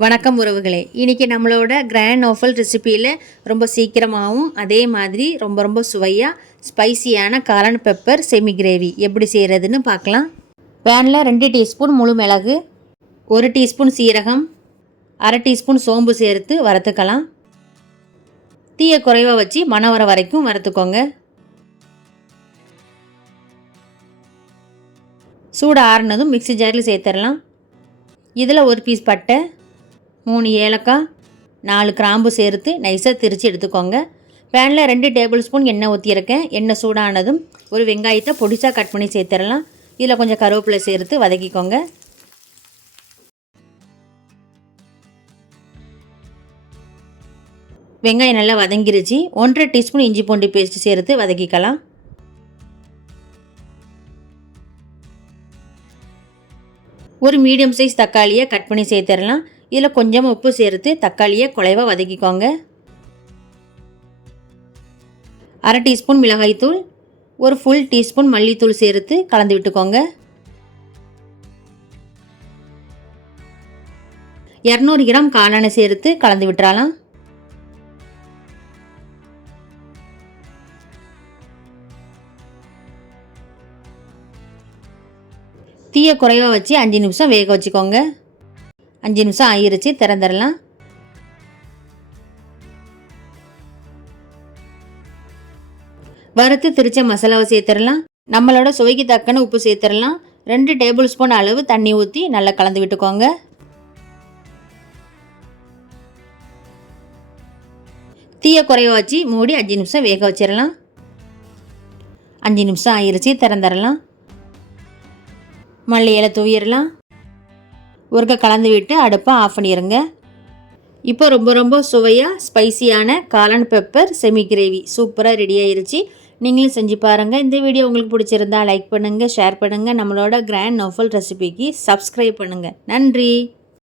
வணக்கம் உறவுகளே. இன்றைக்கி நம்மளோட கிராண்ட் நோஃபல் ரெசிப்பியில் ரொம்ப சீக்கிரமாகவும் அதே மாதிரி ரொம்ப ரொம்ப சுவையாக ஸ்பைசியான காரன் பெப்பர் செமி கிரேவி எப்படி செய்கிறதுன்னு பார்க்கலாம். பேனில் ரெண்டு டீஸ்பூன் முழு மிளகு ஒரு டீஸ்பூன் சீரகம் அரை டீஸ்பூன் சோம்பு சேர்த்து வறுத்துக்கலாம். தீயை குறைவாக வச்சு மணம் வர வரைக்கும் வறுத்துக்கோங்க. சூடு ஆறுனதும் மிக்ஸி ஜாரில் சேர்த்துடலாம். இதில் ஒரு பீஸ் பட்டை மூணு ஏலக்காய் நாலு கிராம்பு சேர்த்து நைஸாக திரித்து எடுத்துக்கோங்க. பேனில் ரெண்டு டேபிள் ஸ்பூன் எண்ணெய் ஊற்றியிருக்கேன் எண்ணெய் சூடானதும் ஒரு வெங்காயத்தை பொடிசாக கட் பண்ணி சேர்த்துடலாம். இதில் கொஞ்சம் கருவேப்பிலை சேர்த்து வதக்கிக்கோங்க. வெங்காயம் நல்லா வதங்கிருச்சு. ஒன்றரை டீஸ்பூன் இஞ்சி பூண்டு பேஸ்ட் சேர்த்து வதக்கிக்கலாம். ஒரு மீடியம் சைஸ் தக்காளியை கட் பண்ணி சேர்த்துடலாம். இதில் கொஞ்சம் உப்பு சேர்த்து தக்காளியை குலைவாக வதக்கிக்கோங்க. அரை டீஸ்பூன் மிளகாய்த்தூள் ஒரு ஃபுல் டீஸ்பூன் மல்லித்தூள் சேர்த்து கலந்து விட்டுக்கோங்க. இரநூறு கிராம் காளானை சேர்த்து கலந்து விட்டுறலாம். தீயை குறைவாக வச்சு அஞ்சு நிமிஷம் வேக வச்சுக்கோங்க. அஞ்சு நிமிஷம் ஆயிருச்சு திறந்துடலாம். வறுத்து திரிச்ச மசாலாவை சேர்த்துடலாம். நம்மளோட சுவைக்கு தக்கன உப்பு சேர்த்துடலாம். ரெண்டு டேபிள் ஸ்பூன் அளவு தண்ணி ஊற்றி நல்லா கலந்து விட்டுக்கோங்க. தீயை குறைய வச்சு மூடி அஞ்சு நிமிஷம் வேக வச்சிடலாம். அஞ்சு நிமிஷம் ஆயிடுச்சு திறந்துடலாம். மல்லி இலை தூவிடலாம். ஒருக்க கலந்து விட்டு அடுப்பை ஆஃப் பண்ணிடுங்க இப்போ ரொம்ப ரொம்ப சுவையாக ஸ்பைசியான காளான் பெப்பர் செமி கிரேவி சூப்பராக ரெடி ஆயிருச்சு. நீங்களும் செஞ்சு பாருங்கள் இந்த வீடியோ உங்களுக்கு பிடிச்சிருந்தா லைக் பண்ணுங்கள் ஷேர் பண்ணுங்கள் நம்மளோட கிராண்ட் நோஃபல் ரெசிபிக்கு சப்ஸ்கிரைப் பண்ணுங்கள் நன்றி.